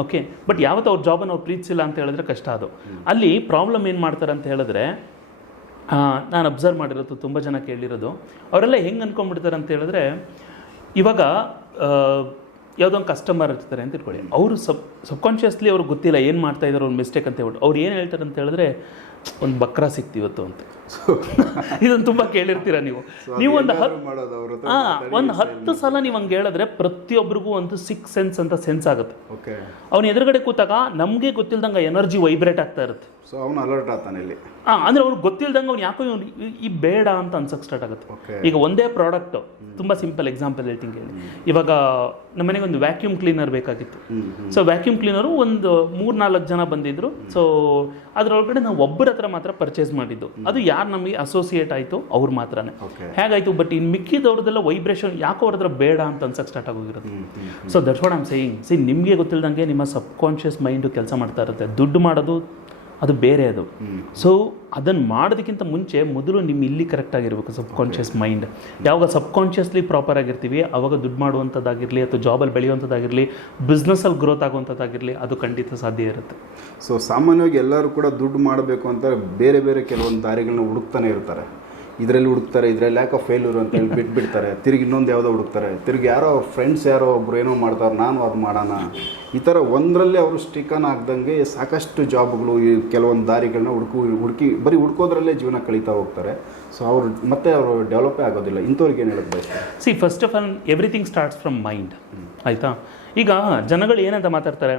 [SPEAKER 2] ಓಕೆ ಬಟ್ ಯಾವತ್ತು ಅವ್ರ ಜಾಬನ್ನು ಅವ್ರು ಪ್ರೀತಿಸಿಲ್ಲ ಅಂತ ಹೇಳಿದ್ರೆ ಕಷ್ಟ ಅದು. ಅಲ್ಲಿ ಪ್ರಾಬ್ಲಮ್ ಏನು ಮಾಡ್ತಾರೆ ಅಂತ ಹೇಳಿದ್ರೆ ನಾನು ಅಬ್ಸರ್ವ್ ಮಾಡಿರೋದು ತುಂಬ ಜನ ಕೇಳಿರೋದು. ಅವರೆಲ್ಲ ಹೆಂಗೆ ಅನ್ಕೊಂಡ್ಬಿಡ್ತಾರೆ ಅಂತ ಹೇಳಿದ್ರೆ ಇವಾಗ ಯಾವುದೊಂದು ಕಸ್ಟಮರ್ ಇರ್ತಾರೆ ಅಂತ ಇಟ್ಕೊಳ್ಳಿ. ಅವರು ಸಬ್ ಸಬ್ಕಾನ್ಷಿಯಸ್ಲಿ ಅವ್ರಿಗೆ ಗೊತ್ತಿಲ್ಲ ಏನು ಮಾಡ್ತಾ ಇದ್ದಾರೆ ಒಂದು ಮಿಸ್ಟೇಕ್ ಅಂತ ಹೇಳ್ಬಿಟ್ಟು. ಅವ್ರು ಏನು ಹೇಳ್ತಾರೆ ಅಂತ ಹೇಳಿದ್ರೆ ಒಂದು ಬಕ್ರ ಸಿಕ್ತಿವತ್ತು ಅಂತ. ಇದನ್ನು ತುಂಬ ಕೇಳಿರ್ತೀರ ನೀವು? ನೀವು ಒಂದು ಹತ್ತು ಹಾಂ ಒಂದು ಹತ್ತು ಸಲ ನೀವು ಹಂಗೆ ಹೇಳಿದ್ರೆ ಪ್ರತಿಯೊಬ್ಬರಿಗೂ ಒಂದು ಸಿಕ್ಸ್ ಸೆನ್ಸ್ ಅಂತ ಸೆನ್ಸ್ ಆಗುತ್ತೆ.
[SPEAKER 1] ಓಕೆ
[SPEAKER 2] ಅವನ ಎದುರುಗಡೆ ಕೂತಾಗ ನಮಗೆ ಗೊತ್ತಿಲ್ದಂಗೆ ಎನರ್ಜಿ ವೈಬ್ರೇಟ್ ಆಗ್ತಾ ಇರುತ್ತೆ.
[SPEAKER 1] ಸೊ ಅವನು ಅಲರ್ಟ್ ಆಗ್ತಾನೆ ಇಲ್ಲಿ.
[SPEAKER 2] ಹಾಂ ಅಂದರೆ ಅವ್ರಿಗೆ ಗೊತ್ತಿಲ್ದಂಗೆ ಅವ್ನು ಯಾಕೋ ಇವ್ನು ಈ- ಬೇಡ ಅಂತ ಅನ್ಸಕ್ಕೆ ಸ್ಟಾರ್ಟ್ ಆಗುತ್ತೆ. ಈಗ ಒಂದೇ ಪ್ರಾಡಕ್ಟ್ ತುಂಬಾ ಸಿಂಪಲ್ ಎಕ್ಸಾಂಪಲ್ ಹೇಳ್ತೀನಿ ಹೇಳಿ ಇವಾಗ ನಮ್ಮ ಮನೆಗೆ ಒಂದು ವ್ಯಾಕ್ಯೂಮ್ ಕ್ಲೀನರ್ ಬೇಕಾಗಿತ್ತು. ಸೊ ವ್ಯಾಕ್ಯೂಮ್ ಕ್ಲೀನರು ಒಂದು ಮೂರು ನಾಲ್ಕು ಜನ ಬಂದಿದ್ರು. ಸೊ ಅದರೊಳಗಡೆ ನಾವು ಒಬ್ಬರ ಹತ್ರ ಮಾತ್ರ ಪರ್ಚೇಸ್ ಮಾಡಿದ್ದು. ಅದು ಯಾರು ನಮಗೆ ಅಸೋಸಿಯೇಟ್ ಆಯಿತು ಅವ್ರು ಮಾತ್ರನೇ. ಹೇಗಾಯ್ತು? ಬಟ್ ಇನ್ ಮಿಕ್ಕಿದವ್ರದ್ದೆಲ್ಲ ವೈಬ್ರೇಷನ್ ಯಾಕೋ ಅವ್ರ ಹತ್ರ ಬೇಡ ಅಂತ ಅನ್ಸಕ್ ಸ್ಟಾರ್ಟ್ ಆಗೋಗಿರುತ್ತೆ
[SPEAKER 1] ಹ್ಞೂ
[SPEAKER 2] so that's what am saying see ನಿಮಗೆ ಗೊತ್ತಿಲ್ಲದಂಗೆ ನಿಮ್ಮ ಸಬ್ಕಾನ್ಷಿಯಸ್ ಮೈಂಡು ಕೆಲಸ ಮಾಡ್ತಾ ಇರುತ್ತೆ. ದುಡ್ಡು ಮಾಡೋದು ಅದು ಬೇರೆ ಅದು. ಸೊ ಅದನ್ನು ಮಾಡೋದಕ್ಕಿಂತ ಮುಂಚೆ ಮೊದಲು ನಿಮ್ಮ ಇಲ್ಲಿ ಕರೆಕ್ಟ್ ಆಗಿರಬೇಕು ಸಬ್ಕಾನ್ಷಿಯಸ್ ಮೈಂಡ್ ಯಾವಾಗ ಸಬ್ಕಾನ್ಷಿಯಸ್ಲಿ ಪ್ರಾಪರ್ ಆಗಿರ್ತೀವಿ ಆವಾಗ ದುಡ್ಡು ಮಾಡುವಂಥದ್ದಾಗಿರಲಿ ಅಥವಾ ಜಾಬಲ್ಲಿ ಬೆಳೆಯುವಂಥದ್ದಾಗಿರಲಿ ಬಿಸ್ನೆಸ್ಸಲ್ಲಿ ಗ್ರೋತ್ ಆಗುವಂಥದ್ದಾಗಿರಲಿ ಅದು ಖಂಡಿತ ಸಾಧ್ಯ ಇರುತ್ತೆ.
[SPEAKER 1] ಸೊ ಸಾಮಾನ್ಯವಾಗಿ ಎಲ್ಲರೂ ಕೂಡ ದುಡ್ಡು ಮಾಡಬೇಕು ಅಂತ ಬೇರೆ ಬೇರೆ ಕೆಲವೊಂದು ದಾರಿಗಳನ್ನ ಹುಡುಕ್ತಾನೆ ಇರ್ತಾರೆ. ಇದರಲ್ಲಿ ಹುಡುಕ್ತಾರೆ ಇದರಲ್ಲಿ ಯಾಕೋ ಫೇಲ್ಯೂರ್ ಅಂತ ಹೇಳಿ ಬಿಟ್ಬಿಡ್ತಾರೆ. ತಿರುಗಿ ಇನ್ನೊಂದು ಯಾವುದೋ ಹುಡುಕ್ತಾರೆ. ತಿರುಗಿ ಯಾರೋ ಅವ್ರ ಫ್ರೆಂಡ್ಸ್ ಯಾರೋ ಒಬ್ರು ಏನೋ ಮಾಡ್ತಾರೆ ನಾನು ಅದು ಮಾಡೋಣ. ಈ ಥರ ಒಂದರಲ್ಲೇ ಅವರು ಸ್ಟಿಕನ್ ಆಗ್ದಂಗೆ ಸಾಕಷ್ಟು ಜಾಬ್ಗಳು ಈ ಕೆಲವೊಂದು ದಾರಿಗಳನ್ನ ಹುಡುಕು ಹುಡುಕಿ ಬರೀ ಹುಡ್ಕೋದ್ರಲ್ಲೇ ಜೀವನ ಕಳೀತಾ ಹೋಗ್ತಾರೆ. ಸೊ ಅವರು ಮತ್ತೆ ಅವರು ಡೆವಲಪೇ ಆಗೋದಿಲ್ಲ. ಇಂಥವ್ರಿಗೆ ಏನು ಹೇಳೋದು ಬಯಸ್ತಾರೆ?
[SPEAKER 2] See first of all everything starts from mind ಆಯಿತಾ? ಈಗ ಜನಗಳು ಏನಂತ ಮಾತಾಡ್ತಾರೆ?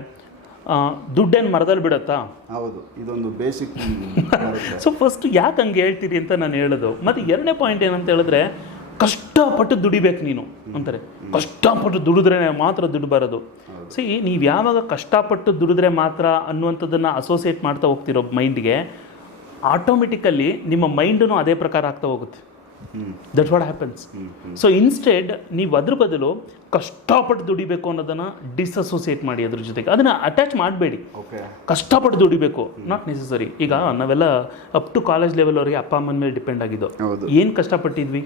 [SPEAKER 2] ದುಡ್ಡೇನು ಮರದಲ್ಲಿ ಬಿಡುತ್ತಾ?
[SPEAKER 1] ಹೌದು ಇದೊಂದು ಬೇಸಿಕ್
[SPEAKER 2] ಸೊ ಫಸ್ಟ್ ಯಾಕೆ ಹಂಗೆ ಹೇಳ್ತೀರಿ ಅಂತ ನಾನು ಹೇಳೋದು. ಮತ್ತು ಎರಡನೇ ಪಾಯಿಂಟ್ ಏನಂತ ಹೇಳಿದ್ರೆ ಕಷ್ಟಪಟ್ಟು ದುಡಿಬೇಕು ನೀನು ಅಂತಾರೆ. ಕಷ್ಟಪಟ್ಟು ದುಡಿದ್ರೆ ಮಾತ್ರ ದುಡ್ಡು ಬರೋದು. ಸಿ ನೀವು ಯಾವಾಗ ಕಷ್ಟಪಟ್ಟು ದುಡಿದ್ರೆ ಮಾತ್ರ ಅನ್ನುವಂಥದ್ದನ್ನು ಅಸೋಸಿಯೇಟ್ ಮಾಡ್ತಾ ಹೋಗ್ತಿರೋ ಮೈಂಡ್ಗೆ ಆಟೋಮೆಟಿಕಲ್ಲಿ ನಿಮ್ಮ ಮೈಂಡೂ ಅದೇ ಪ್ರಕಾರ ಆಗ್ತಾ ಹೋಗುತ್ತೆ. That's what happens so instead ನೀವು ಅದ್ರ ಬದಲು ಕಷ್ಟಪಟ್ಟು ದುಡಿಬೇಕು ಅನ್ನೋದನ್ನು ಡಿಸ್ಅಸೋಸಿಯೇಟ್ ಮಾಡಿ ಅದ್ರ ಜೊತೆಗೆ. ಅದನ್ನು ಅಟ್ಯಾಚ್ ಮಾಡಬೇಡಿ. ಕಷ್ಟಪಟ್ಟು ದುಡಿಬೇಕು. ನಾಟ್ ನೆಸಸರಿ ಈಗ ನಾವೆಲ್ಲ ಅಪ್ ಟು ಕಾಲೇಜ್ ಲೆವೆಲ್ ಅವರಿಗೆ ಅಪ್ಪ ಅಮ್ಮನ ಮೇಲೆ ಡಿಪೆಂಡ್ ಆಗಿದ್ದು. ಏನು ಕಷ್ಟಪಟ್ಟಿದ್ವಿ?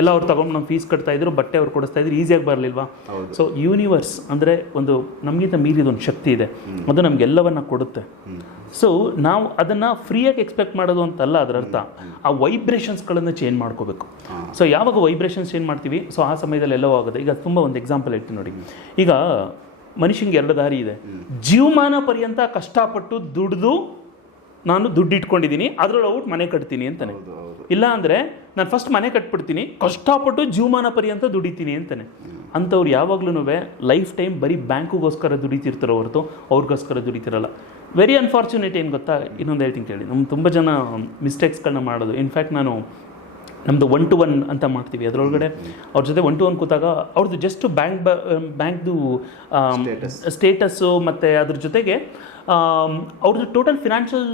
[SPEAKER 2] ಎಲ್ಲ ಅವ್ರು ತಗೊಂಡು ನಮ್ಮ ಫೀಸ್ ಕಟ್ತಾ ಇದ್ರು ಬಟ್ಟೆ ಅವ್ರು ಕೊಡಿಸ್ತಾ ಇದ್ರು ಈಸಿಯಾಗಿ ಬರಲಿಲ್ವಾ? ಸೊ ಯೂನಿವರ್ಸ್ ಅಂದರೆ ಒಂದು ನಮಗಿಂತ ಮೀರಿದ ಒಂದು ಶಕ್ತಿ ಇದೆ. ಅದು ನಮಗೆಲ್ಲವನ್ನ ಕೊಡುತ್ತೆ. ಸೊ ನಾವು ಅದನ್ನು ಫ್ರೀಯಾಗಿ ಎಕ್ಸ್ಪೆಕ್ಟ್ ಮಾಡೋದು ಅಂತಲ್ಲ ಅದರ ಅರ್ಥ. ಆ ವೈಬ್ರೇಷನ್ಸ್ಗಳನ್ನು ಚೇಂಜ್ ಮಾಡ್ಕೋಬೇಕು. ಸೊ ಯಾವಾಗ ವೈಬ್ರೇಷನ್ಸ್ ಚೇಂಜ್ ಮಾಡ್ತೀವಿ? ಸೊ ಆ ಸಮಯದಲ್ಲಿ ಎಲ್ಲವೂ ಆಗುತ್ತೆ. ಈಗ ತುಂಬ ಒಂದು ಎಕ್ಸಾಂಪಲ್ ಇರ್ತೀನಿ ನೋಡಿ. ಈಗ ಮನುಷ್ಯಂಗೆ ಎರಡು ದಾರಿ ಇದೆ. ಜೀವಮಾನ ಪರ್ಯಂತ ಕಷ್ಟಪಟ್ಟು ದುಡಿದು ನಾನು ದುಡ್ಡು ಇಟ್ಕೊಂಡಿದ್ದೀನಿ ಅದರೊಳಗೆ ಔಟ್ ಮನೆ ಕಟ್ತೀನಿ ಅಂತಾನೆ. ಇಲ್ಲ ಅಂದರೆ ನಾನು ಫಸ್ಟ್ ಮನೆ ಕಟ್ಬಿಡ್ತೀನಿ ಕಷ್ಟಪಟ್ಟು ಜೀವಮಾನ ಪರ್ಯಂತ ದುಡಿತೀನಿ ಅಂತಾನೆ. ಅಂಥವ್ರು ಯಾವಾಗ್ಲೂ ಲೈಫ್ ಟೈಮ್ ಬರೀ ಬ್ಯಾಂಕಿಗೋಸ್ಕರ ದುಡಿತಿರ್ತಾರೋ ಹೊರತು ಅವ್ರಿಗೋಸ್ಕರ ದುಡಿತಿರಲ್ಲ. ವೆರಿ ಅನ್ಫಾರ್ಚುನೇಟ್ ಏನು ಗೊತ್ತಾ? ಇನ್ನೊಂದು ಹೇಳ್ತೀನಿ ಕೇಳಿ. ನಮ್ಮ ತುಂಬ ಜನ ಮಿಸ್ಟೇಕ್ಸ್ಗಳನ್ನ ಮಾಡೋದು. ಇನ್ಫ್ಯಾಕ್ಟ್ ನಾನು ನಮ್ಮದು ಒನ್ ಟು ಒನ್ ಅಂತ ಮಾಡ್ತೀವಿ ಅದರೊಳಗಡೆ. ಅವ್ರ ಜೊತೆ ಒನ್ ಟು ಒನ್ ಕೂತಾಗ ಅವ್ರದ್ದು ಜಸ್ಟ್ ಬ್ಯಾಂಕ್ ಬ್ಯಾಂಕ್ದು. ಸ್ಟೇಟಸ್ಸು ಮತ್ತು ಅದ್ರ ಜೊತೆಗೆ ಅವ್ರದ್ದು ಟೋಟಲ್ ಫಿನಾನ್ಷಿಯಲ್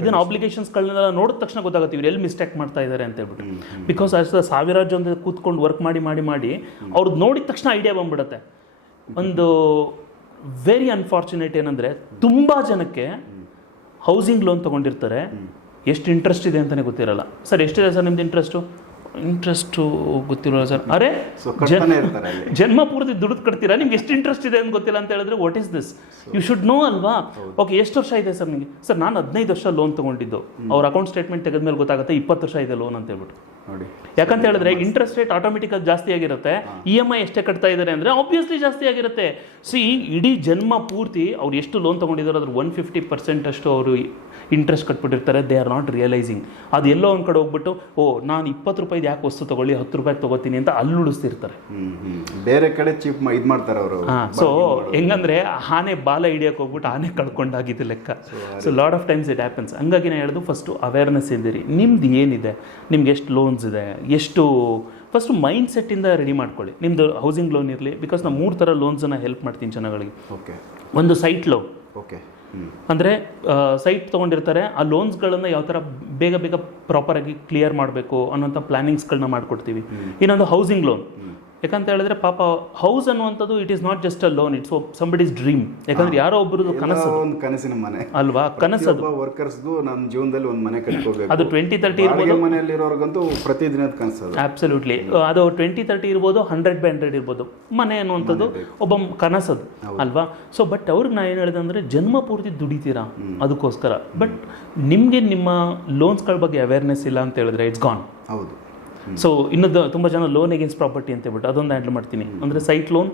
[SPEAKER 2] ಇದನ್ನು ಆಬ್ಲಿಗೇಷನ್ಸ್ಗಳನ್ನೆಲ್ಲ ನೋಡಿದ ತಕ್ಷಣ ಗೊತ್ತಾಗುತ್ತೆ ಇವ್ರು ಎಲ್ಲಿ ಮಿಸ್ಟೇಕ್ ಮಾಡ್ತಾ ಇದ್ದಾರೆ ಅಂತ ಹೇಳ್ಬಿಟ್ಟು. ಬಿಕಾಸ್ ಅಷ್ಟು ಸಾವಿರಾರು ಜನ ಕೂತ್ಕೊಂಡು ವರ್ಕ್ ಮಾಡಿ ಮಾಡಿ ಮಾಡಿ ಅವ್ರದ್ದು ನೋಡಿದ ತಕ್ಷಣ ಐಡಿಯಾ ಬಂದ್ಬಿಡುತ್ತೆ. ಒಂದು ವೆರಿ ಅನ್ಫಾರ್ಚುನೇಟ್ ಏನಂದರೆ ತುಂಬ ಜನಕ್ಕೆ ಹೌಸಿಂಗ್ ಲೋನ್ ತೊಗೊಂಡಿರ್ತಾರೆ. ಎಷ್ಟು ಇಂಟ್ರೆಸ್ಟ್ ಇದೆ ಅಂತಲೇ ಗೊತ್ತಿರಲ್ಲ. ಸರ್ ಎಷ್ಟಿದೆ ಸರ್ ನಿಮ್ದು ಇಂಟ್ರೆಸ್ಟು ಇಂಟ್ರೆಸ್ಟು ಗೊತ್ತಿರೋಲ್ಲ ಸರ್? ಅರೆ ಜನ್ಮ ಪೂರ್ತಿ ದುಡ್ದು ಕಟ್ತೀರಾ? ನಿಮ್ಗೆ ಎಷ್ಟು ಇಂಟ್ರೆಸ್ಟ್ ಇದೆ ಅಂತ ಗೊತ್ತಿಲ್ಲ ಅಂತ ಹೇಳಿದ್ರೆ what is this you should know ಅಲ್ವಾ? ಓಕೆ ಎಷ್ಟು ವರ್ಷ ಇದೆ ಸರ್ ನಿಮಗೆ? ಸರ್ ನಾನು ಹದಿನೈದು ವರ್ಷ ಲೋನ್ ತೊಗೊಂಡಿದ್ದು. ಅವ್ರ ಅಕೌಂಟ್ ಸ್ಟೇಟ್ಮೆಂಟ್ ತೆಗೆದ್ಮೇಲೆ ಗೊತ್ತಾಗುತ್ತೆ ಇಪ್ಪತ್ತು ವರ್ಷ ಇದೆ ಲೋನ್ ಅಂತ ಹೇಳ್ಬಿಟ್ಟು.
[SPEAKER 1] ನೋಡಿ.
[SPEAKER 2] ಯಾಕಂತ ಹೇಳಿದ್ರೆ ಇಂಟ್ರೆಸ್ಟ್ ರೇಟ್ ಆಟೋಮೆಟಿಕ್ ಆಗಿ ಜಾಸ್ತಿ ಆಗಿರುತ್ತೆ. ಇ ಎಂ ಐ ಎಷ್ಟೇ ಕಟ್ತಾ ಇದ್ದಾರೆ ಅಂದರೆ ಆಬ್ವಿಯಸ್ಲಿ ಜಾಸ್ತಿ ಆಗಿರುತ್ತೆ. ಸಿ ಇಡೀ ಜನ್ಮ ಪೂರ್ತಿ ಅವ್ರು ಎಷ್ಟು ಲೋನ್ ತೊಗೊಂಡಿದ್ದಾರೆ ಅದ್ರ ಒನ್ ಫಿಫ್ಟಿ ಪರ್ಸೆಂಟ್ ಅಷ್ಟು ಅವರು ಇಂಟ್ರೆಸ್ಟ್ ಕಟ್ಬಿಟ್ಟಿರ್ತಾರೆ. ದೇ ಆರ್ ನಾಟ್ ರಿಯಲೈಸಿಂಗ್ ಅದು ಎಲ್ಲೋ ಒಂದು ಕಡೆ ಹೋಗ್ಬಿಟ್ಟು ಓ ನಾನು ಇಪ್ಪತ್ತು ರೂಪಾಯಿದು ಯಾಕೆ ವಸ್ತು ತೊಗೊಳ್ಳಿ ಹತ್ತು ರೂಪಾಯಿ ತೊಗೋತೀನಿ ಅಂತ ಅಲ್ಲಿ ಉಳಿಸ್ತಿರ್ತಾರೆ
[SPEAKER 1] ಬೇರೆ ಕಡೆ ಚೀಪ್ ಇದು ಮಾಡ್ತಾರೆ ಅವರು.
[SPEAKER 2] ಹಾಂ ಸೊ ಹೆಂಗಂದ್ರೆ ಆನೆ ಬಾಲ ಹಿಡಿಯಕ್ಕೆ ಹೋಗ್ಬಿಟ್ಟು ಆನೆ ಕಳ್ಕೊಂಡಾಗಿದ್ದು ಲೆಕ್ಕ. So lot of times it happens ಹಂಗಾಗಿ ನಾನು ಹೇಳೋದು ಫಸ್ಟು ಅವೇರ್ನೆಸ್ ಇದ್ದೀರಿ. ನಿಮ್ದು ಏನಿದೆ? ನಿಮ್ಗೆ ಎಷ್ಟು ಲೋನ್ಸ್ ಇದೆ. ಎಷ್ಟು ಫಸ್ಟು ಮೈಂಡ್ ಸೆಟ್ಟಿಂದ ರೆಡಿ ಮಾಡ್ಕೊಳ್ಳಿ. ನಿಮ್ಮದು ಹೌಸಿಂಗ್ ಲೋನ್ ಇರಲಿ ಬಿಕಾಸ್ ನಾವು ಮೂರು ಥರ ಲೋನ್ಸನ್ನು ಹೆಲ್ಪ್ ಮಾಡ್ತೀನಿ ಜನಗಳಿಗೆ.
[SPEAKER 1] ಓಕೆ.
[SPEAKER 2] ಒಂದು ಸೈಟ್ ಲೋನ್
[SPEAKER 1] ಓಕೆ.
[SPEAKER 2] ಅಂದರೆ ಸೈಟ್ ತೊಗೊಂಡಿರ್ತಾರೆ ಆ ಲೋನ್ಸ್ಗಳನ್ನು ಯಾವ ಥರ ಬೇಗ ಬೇಗ ಪ್ರಾಪರಾಗಿ ಕ್ಲಿಯರ್ ಮಾಡಬೇಕು ಅನ್ನೋಂಥ ಪ್ಲಾನಿಂಗ್ಸ್ಗಳನ್ನ ಮಾಡಿಕೊಡ್ತೀವಿ. ಇನ್ನೊಂದು ಹೌಸಿಂಗ್ ಲೋನ್ ಯಾಕಂತ ಹೇಳಿದ್ರೆ ಪಾಪ ಹೌಸ್ ಅನ್ನುವಂಥದ್ದು it is not just a loan it's somebody's dream ಯಾಕಂದ್ರೆ ಯಾರೋ ಒಬ್ಬರದು ಕನಸು
[SPEAKER 1] ಒಂದು ಕನಸಿನ ಮನೆ.
[SPEAKER 2] ಅಲ್ವಾ? ಕನಸದು.
[SPEAKER 1] ಒಬ್ಬ ವರ್ಕರ್ಸ್ಗೂ ನಮ್ಮ ಜೀವನದಲ್ಲಿ ಒಂದು ಮನೆ ಕಟ್ಕೋಬೇಕು.
[SPEAKER 2] ಅದು ಟ್ವೆಂಟಿ ತರ್ಟಿ ಇರ್ಬೋದು.
[SPEAKER 1] ಮನೆಯಲ್ಲಿರೋರ್ಗಂತೂ ಪ್ರತಿದಿನದ ಕನಸು
[SPEAKER 2] ಆಬ್ಸಲ್ಯೂಟ್ಲಿ ಅದು ಟ್ವೆಂಟಿ ತರ್ಟಿ ಇರ್ಬೋದು ಹಂಡ್ರೆಡ್ ಬೈ ಹಂಡ್ರೆಡ್ ಇರ್ಬೋದು. ಮನೆ ಅನ್ನುವಂಥದ್ದು ಒಬ್ಬ ಕನಸದು. ಅಲ್ವಾ? ಸೊ ಬಟ್ ಅವ್ರಿಗೆ ನಾ ಏನು ಹೇಳಿದೆ ಅಂದರೆ ಜನ್ಮ ಪೂರ್ತಿ ದುಡಿತೀರಾ? ಅದಕ್ಕೋಸ್ಕರ. ಬಟ್ ನಿಮಗೆ ನಿಮ್ಮ ಲೋನ್ಸ್ಗಳ ಬಗ್ಗೆ ಅವೇರ್ನೆಸ್ ಇಲ್ಲ ಅಂತ ಹೇಳಿದ್ರೆ ಇಟ್ಸ್ ಗಾನ್
[SPEAKER 1] ಹೌದು.
[SPEAKER 2] ಸೊ ಇನ್ನೊಂದು ತುಂಬ ಜನ ಲೋನ್ ಎಗೇನ್ಸ್ಟ್ ಪ್ರಾಪರ್ಟಿ ಅಂತ ಹೇಳ್ಬಿಟ್ಟು ಅದೊಂದು ಹ್ಯಾಂಡಲ್ ಮಾಡ್ತೀನಿ. ಅಂದರೆ site loan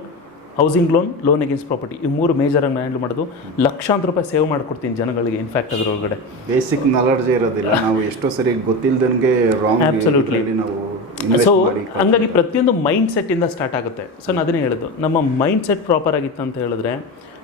[SPEAKER 2] housing loan loan against property ಈ ಮೂರು ಮೇಜರ್ ಅನ್ನು ಹ್ಯಾಂಡಲ್ ಮಾಡೋದು ಲಕ್ಷಾಂತರ ರೂಪಾಯಿ ಸೇವ್ ಮಾಡ್ಕೊಡ್ತೀನಿ ಜನಗಳಿಗೆ ಇನ್ಫ್ಯಾಕ್ಟ್ ಅದರೊಳಗಡೆ.
[SPEAKER 1] ಬೇಸಿಕ್ ನಾಲೆಡ್ಜ್ ಇರೋದಿಲ್ಲ. ನಾವು ಎಷ್ಟೋ ಸರಿ ಗೊತ್ತಿಲ್ಲದಂಗೆ ರಾಂಗ್. ನಾವು
[SPEAKER 2] ಸೊ ಹಂಗಾಗಿ ಪ್ರತಿಯೊಂದು ಮೈಂಡ್ ಸೆಟ್ಟಿಂದ ಸ್ಟಾರ್ಟ್ ಆಗುತ್ತೆ. ಸೊ ನಾನು ಅದನ್ನೇ ಹೇಳೋದು. ನಮ್ಮ ಮೈಂಡ್ ಸೆಟ್ ಪ್ರಾಪರ್ ಆಗಿತ್ತು ಅಂತ ಹೇಳಿದ್ರೆ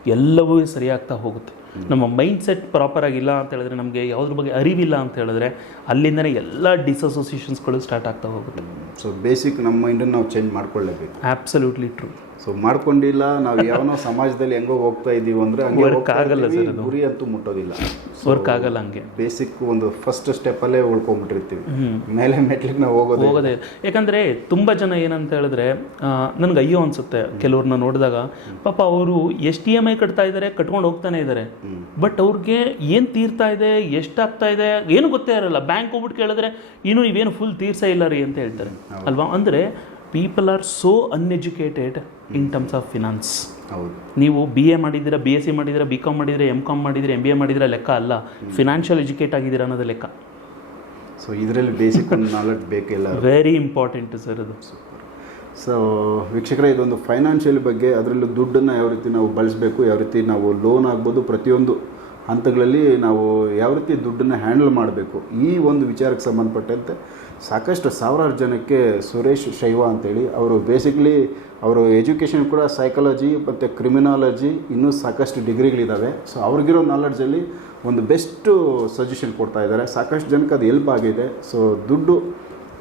[SPEAKER 2] ಎಲ್ಲವೂ ಸರಿಯಾಗ್ತಾ ಹೋಗುತ್ತೆ. ನಮ್ಮ ಮೈಂಡ್ ಸೆಟ್ ಪ್ರಾಪರ್ ಆಗಿಲ್ಲ ಅಂತ ಹೇಳಿದ್ರೆ ನಮಗೆ ಯಾವುದ್ರ ಬಗ್ಗೆ ಅರಿವಿಲ್ಲ ಅಂತ ಹೇಳಿದ್ರೆ ಅಲ್ಲಿಂದನೇ ಎಲ್ಲ ಡಿಸೋಸಿಯೇಷನ್ಸ್ಗಳು ಸ್ಟಾರ್ಟ್ ಆಗ್ತಾ ಹೋಗುತ್ತೆ.
[SPEAKER 1] ಸೊ ಬೇಸಿಕ್ ನಮ್ಮ ಮೈಂಡನ್ನು ನಾವು ಚೇಂಜ್ ಮಾಡ್ಕೊಳ್ಳೇಬೇಕು.
[SPEAKER 2] ಆಬ್ಸಲ್ಯೂಟ್ಲಿ ಟ್ರೂ
[SPEAKER 1] ಸೊ ಮಾಡ್ಕೊಂಡಿಲ್ಲ ನಾವು ಯಾವನೋ ಸಮಾಜದಲ್ಲಿ ಹೆಂಗೋ ಹೋಗ್ತಾ ಇದ್ದೀವಿ ಅಂದ್ರೆ ಹಂಗೆ ವರ್ಕ್
[SPEAKER 2] ಆಗಲ್ಲ ಸರ್ ಅದು.
[SPEAKER 1] ಗುರಿ ಅಂತೂ ಮುಟ್ಟೋದಿಲ್ಲ.
[SPEAKER 2] ವರ್ಕ್ ಆಗಲ್ಲ ಹಂಗೆ.
[SPEAKER 1] ಬೇಸಿಕ್ ಒಂದು ಫಸ್ಟ್ ಸ್ಟೆಪ್ಪಲ್ಲೇ ಉಳ್ಕೊಂಡ್ಬಿಟ್ಟಿರ್ತೀವಿ ಮೇಲೆ ಮೆಟ್ಲಿಗೆ ನಾವು ಹೋಗೋದು
[SPEAKER 2] ಹೋಗೋದೇ ಯಾಕಂದರೆ ತುಂಬ ಜನ ಏನಂತ ಹೇಳಿದ್ರೆ ನನಗೆ ಅಯ್ಯೋ ಅನಿಸುತ್ತೆ ಕೆಲವ್ರನ್ನ ನೋಡಿದಾಗ. ಪಾಪ ಅವರು ಎಷ್ಟು ಇ ಎಂ ಐ ಕಟ್ತಾ ಇದ್ದಾರೆ ಕಟ್ಕೊಂಡು ಹೋಗ್ತಾನೆ ಇದ್ದಾರೆ ಬಟ್ ಅವ್ರಿಗೆ ಏನು ತೀರ್ತಾ ಇದೆ ಎಷ್ಟಾಗ್ತಾ ಇದೆ ಏನು ಗೊತ್ತೇ ಇರಲ್ಲ. ಬ್ಯಾಂಕ್ ಹೋಗ್ಬಿಟ್ಟು ಕೇಳಿದ್ರೆ ಇನ್ನು ನೀವೇನು ಫುಲ್ ತೀರ್ಸೇ ಇಲ್ಲ ರೀ ಅಂತ ಹೇಳ್ತಾರೆ. ಅಲ್ವಾ? ಅಂದರೆ people are so uneducated in terms of finance
[SPEAKER 1] ಹೌದು.
[SPEAKER 2] ನೀವು ಬಿ ಎ ಮಾಡಿದ್ದೀರಾ ಬಿ ಎಸ್ ಸಿ ಮಾಡಿದ್ದೀರಾ ಬಿ ಕಾಮ್ ಮಾಡಿದರೆ ಎಂ ಕಾಮ್ ಮಾಡಿದರೆ ಎಂ ಬಿ ಎ ಮಾಡಿದ್ರೆ ಲೆಕ್ಕ ಅಲ್ಲ. ಫಿನಾನ್ಷಿಯಲ್ ಎಜುಕೇಟ್ ಆಗಿದ್ದೀರಾ ಅನ್ನೋದು ಲೆಕ್ಕ.
[SPEAKER 1] ಸೊ ಇದರಲ್ಲಿ ಬೇಸಿಕ್ ನಾಲೆಡ್ಜ್ ಬೇಕಿಲ್ಲ
[SPEAKER 2] ವೆರಿ ಇಂಪಾರ್ಟೆಂಟ್ ಸರ್ ಅದು.
[SPEAKER 1] ಸೊ ವೀಕ್ಷಕರೇ ಇದೊಂದು ಫೈನಾನ್ಷಿಯಲ್ ಬಗ್ಗೆ ಅದರಲ್ಲೂ ದುಡ್ಡನ್ನು ಯಾವ ರೀತಿ ನಾವು ಬಳಸಬೇಕು ಯಾವ ರೀತಿ ನಾವು ಲೋನ್ ಆಗ್ಬೋದು ಪ್ರತಿಯೊಂದು ಹಂತಗಳಲ್ಲಿ ನಾವು ಯಾವ ರೀತಿ ದುಡ್ಡನ್ನು ಹ್ಯಾಂಡಲ್ ಮಾಡಬೇಕು? ಈ ಒಂದು ವಿಚಾರಕ್ಕೆ ಸಂಬಂಧಪಟ್ಟಂತೆ ಸಾಕಷ್ಟು ಸಾವಿರಾರು ಜನಕ್ಕೆ ಸುರೇಶ್ ಶೈವ ಅಂತೇಳಿ ಅವರು ಬೇಸಿಕ್ಲಿ ಅವರು ಎಜುಕೇಷನ್ ಕೂಡ ಸೈಕಾಲಜಿ ಮತ್ತು ಕ್ರಿಮಿನಾಲಜಿ ಇನ್ನೂ ಸಾಕಷ್ಟು ಡಿಗ್ರಿಗಳಿದ್ದಾವೆ ಸೊ ಅವ್ರಿಗಿರೋ ನಾಲೆಡ್ಜಲ್ಲಿ ಒಂದು ಬೆಸ್ಟು ಸಜೆಷನ್ ಕೊಡ್ತಾ ಇದ್ದಾರೆ. ಸಾಕಷ್ಟು ಜನಕ್ಕೆ ಅದು ಹೆಲ್ಪ್ ಆಗಿದೆ. ಸೊ ದುಡ್ಡು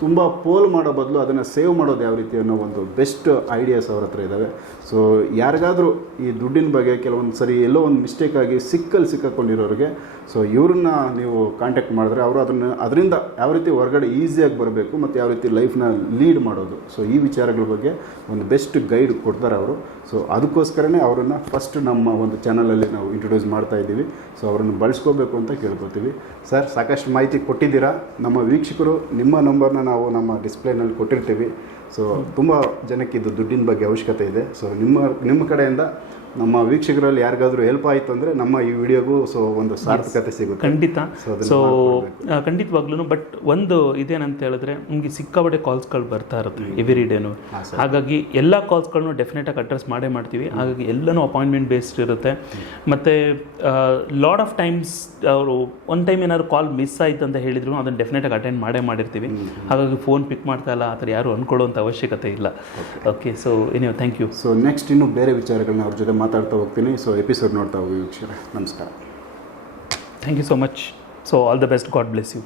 [SPEAKER 1] ತುಂಬ ಪೋಲ್ ಮಾಡೋ ಬದಲು ಅದನ್ನು ಸೇವ್ ಮಾಡೋದು ಯಾವ ರೀತಿ ಅನ್ನೋ ಒಂದು ಬೆಸ್ಟ್ ಐಡಿಯಾಸ್ ಅವ್ರ ಹತ್ರ ಇದ್ದಾವೆ. ಸೊ ಯಾರಿಗಾದರೂ ಈ ದುಡ್ಡಿನ ಬಗ್ಗೆ ಕೆಲವೊಂದು ಸರಿ ಎಲ್ಲೋ ಒಂದು ಮಿಸ್ಟೇಕ್ ಆಗಿ ಸಿಕ್ಕಲ್ಲಿ ಸಿಕ್ಕಾಕೊಂಡಿರೋರಿಗೆ ಸೊ ಇವ್ರನ್ನ ನೀವು ಕಾಂಟ್ಯಾಕ್ಟ್ ಮಾಡಿದ್ರೆ ಅವರು ಅದನ್ನು, ಅದರಿಂದ ಯಾವ ರೀತಿ ಹೊರಗಡೆ ಈಸಿಯಾಗಿ ಬರಬೇಕು ಮತ್ತು ಯಾವ ರೀತಿ ಲೈಫ್ನ ಲೀಡ್ ಮಾಡೋದು. ಸೊ ಈ ವಿಚಾರಗಳ ಬಗ್ಗೆ ಒಂದು ಬೆಸ್ಟ್ ಗೈಡ್ ಕೊಡ್ತಾರೆ ಅವರು. ಸೊ ಅದಕ್ಕೋಸ್ಕರನೇ ಅವರನ್ನು ಫಸ್ಟ್ ನಮ್ಮ ಒಂದು ಚಾನಲಲ್ಲಿ ನಾವು ಇಂಟ್ರೊಡ್ಯೂಸ್ ಮಾಡ್ತಾ ಇದ್ದೀವಿ. ಸೊ ಅವರನ್ನು ಬಳಸ್ಕೋಬೇಕು ಅಂತ ಕೇಳ್ಕೊತೀವಿ ಸರ್ ಸಾಕಷ್ಟು ಮಾಹಿತಿ ಕೊಟ್ಟಿದ್ದೀರಾ? ನಮ್ಮ ವೀಕ್ಷಕರು ನಿಮ್ಮ ನಂಬರ್ನ ನಾವು ನಮ್ಮ ಡಿಸ್ಪ್ಲೇನಲ್ಲಿ ಕೊಟ್ಟಿರ್ತೀವಿ. ಸೊ ತುಂಬ ಜನಕ್ಕೆ ಇದು ದುಡ್ಡಿನ ಬಗ್ಗೆ ಅವಶ್ಯಕತೆ ಇದೆ. ಸೊ ನಿಮ್ಮ ನಿಮ್ಮ ಕಡೆಯಿಂದ ನಮ್ಮ ವೀಕ್ಷಕರಲ್ಲಿ ಯಾರಿಗಾದ್ರೂ ಹೆಲ್ಪ್ ಆಯಿತು ಅಂದರೆ ನಮ್ಮ ಈ ವಿಡಿಯೋಗೂ ಸೊ ಒಂದು ಸಾರ್ಥಕತೆ ಸಿಗುತ್ತೆ.
[SPEAKER 2] ಖಂಡಿತ. ಸೊ. ಖಂಡಿತವಾಗ್ಲೂ ಬಟ್ ಒಂದು ಇದೇನಂತ ಹೇಳಿದ್ರೆ ನಿಮಗೆ ಸಿಕ್ಕಾಪಟ್ಟೆ ಕಾಲ್ಸ್ಗಳು ಬರ್ತಾ ಇರುತ್ತೆ ಎವ್ರಿ ಡೇನು ಹಾಗಾಗಿ ಎಲ್ಲ ಕಾಲ್ಸ್ಗಳನ್ನು ಡೆಫಿನೆಟಾಗಿ ಅಡ್ರೆಸ್ ಮಾಡೇ ಮಾಡ್ತೀವಿ. ಹಾಗಾಗಿ ಎಲ್ಲನೂ ಅಪಾಯಿಂಟ್ಮೆಂಟ್ ಬೇಸ್ಡ್ ಇರುತ್ತೆ. ಮತ್ತು ಲಾಡ್ ಆಫ್ ಟೈಮ್ಸ್ ಅವರು ಒನ್ ಟೈಮ್ ಏನಾದ್ರು ಕಾಲ್ ಮಿಸ್ ಆಯ್ತು ಅಂತ ಹೇಳಿದ್ರು ಅದನ್ನು ಡೆಫಿನೆಟಾಗಿ ಅಟೆಂಡ್ ಮಾಡೇ ಮಾಡಿರ್ತೀವಿ. ಹಾಗಾಗಿ ಫೋನ್ ಪಿಕ್ ಮಾಡ್ತಾ ಇಲ್ಲ ಆ ಥರ ಯಾರು ಅಂದ್ಕೊಳ್ಳುವಂಥ ಅವಶ್ಯಕತೆ ಇಲ್ಲ. ಓಕೆ ಸೊ ಏನೇ ಥ್ಯಾಂಕ್ ಯು
[SPEAKER 1] ಸೊ ನೆಕ್ಸ್ಟ್ ಇನ್ನೂ ಬೇರೆ ವಿಚಾರಗಳನ್ನ ಅವ್ರ ಜೊತೆ ಮಾತಾಡ್ತಾ ಹೋಗ್ತೀನಿ. ಸೊ ಎಪಿಸೋಡ್ ನೋಡ್ತಾ ಹೋಗಿ ವೀಕ್ಷಕರೇ. ನಮಸ್ಕಾರ.
[SPEAKER 2] Thank you so much so all the best God bless you